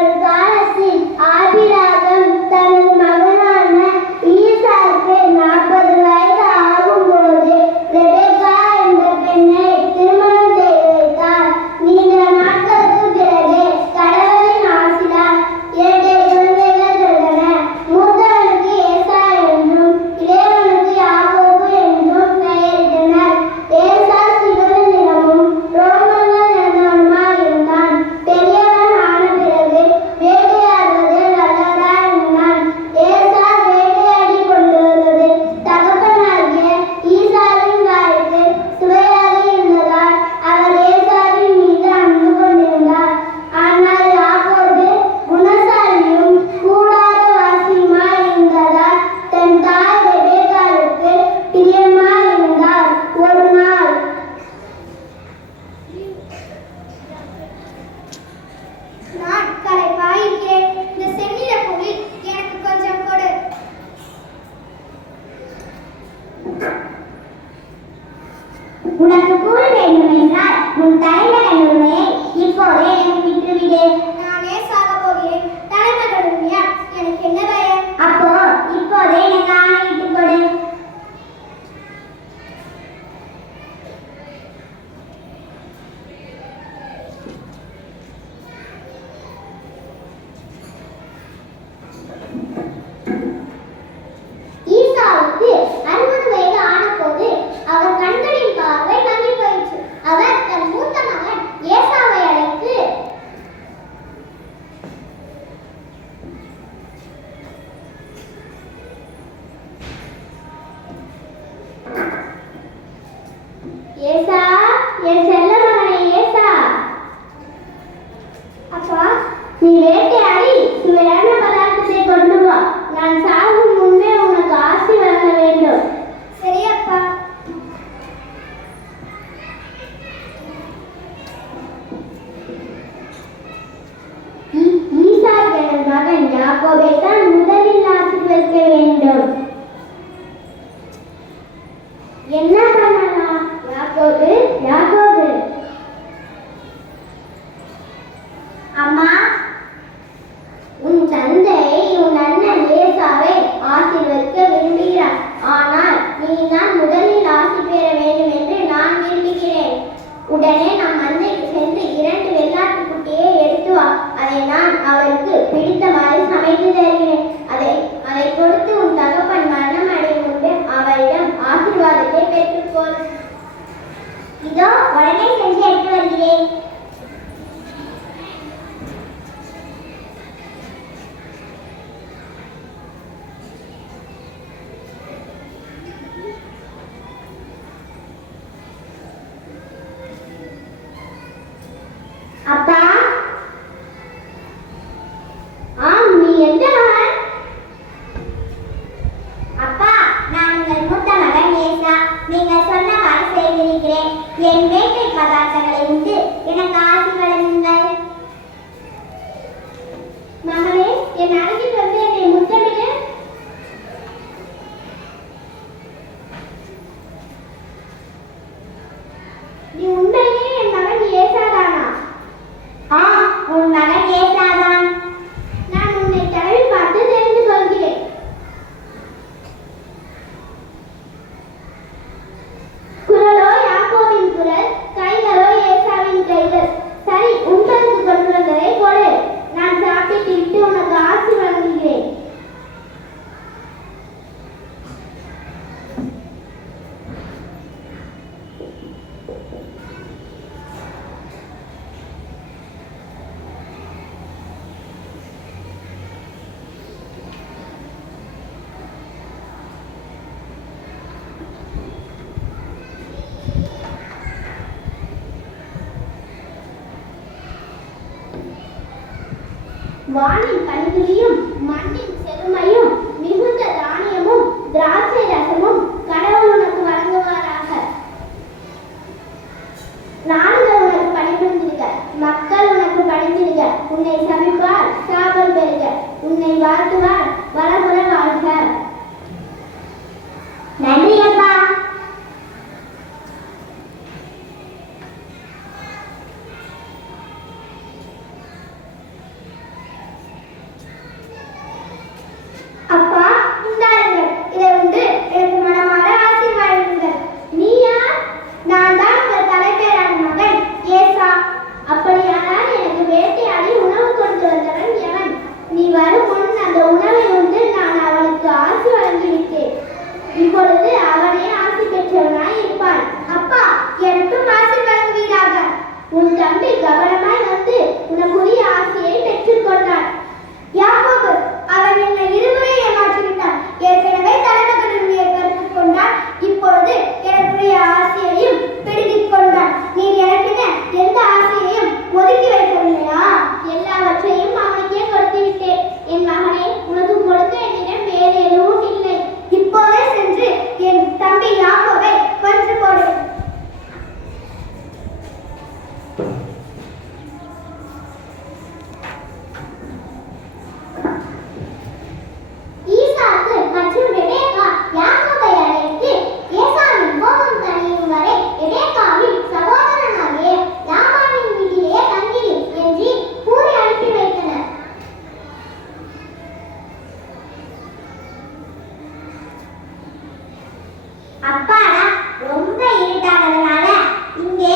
Hello. ஈசாவுக்கு அறுபது வயது ஆனபோது அவர் கண்களின் பார்வை போயிற்று. அவர் தன் மூத்த மகன் ஏசாவை அழைத்து ஏசா என் செல்ல மகனே ஏசா. அப்பா நீ நான் சாகும் முன்பே உனக்கு ஆசி வழங்க வேண்டும். சரி அப்பா ஈ- ஈசாக் என் மகன் யாக்கோபை தான் முதலில் ஆசீர்வதிக்க வேண்டும். என்ன பண்ணலாம்? யாக்கோபு யாக்கோபு. அம்மா உன் தந்தை ஏசாவை ஆசீர்வதிக்க விரும்புகிறார். ஆனால் நீ தான் முதலில் ஆசி பெற வேண்டும் என்று நான் விரும்புகிறேன். உடனே நம் மந்தைக்கு சென்று இரண்டு வெள்ளாட்டு குட்டியை எடுத்து வா. அதை நான் அவருக்கு பிடி அப்பா? ஆம் நீ எந்த மகன் அப்பா நான் உங்கள் மூத்த மகன் ஏசா. நீங்கள் சொன்னவாறு செய்திருக்கிறேன். என் வேட்டை பதார்த்தங்களை உண்டு. எனக்கு ஆசி வழங்குங்கள். மகளே என் வானின் கனிதுளியும் மண்ணின் செழுமையும் மிகுந்த தானியமும் திராட்சை ரசமும் கடவுள் உனக்கு வழங்குவாராக. நாடுகள் உனக்கு பணிபுரிந்திருக்க மக்கள் உனக்கு பணிந்திருக்க உன்னை சபிப்பார் சாபம் பெறுக. உன்னை வாழ்த்துவார் வளம் அப்பாடா ரொம்ப இருட்டாகிறதுனால இங்கே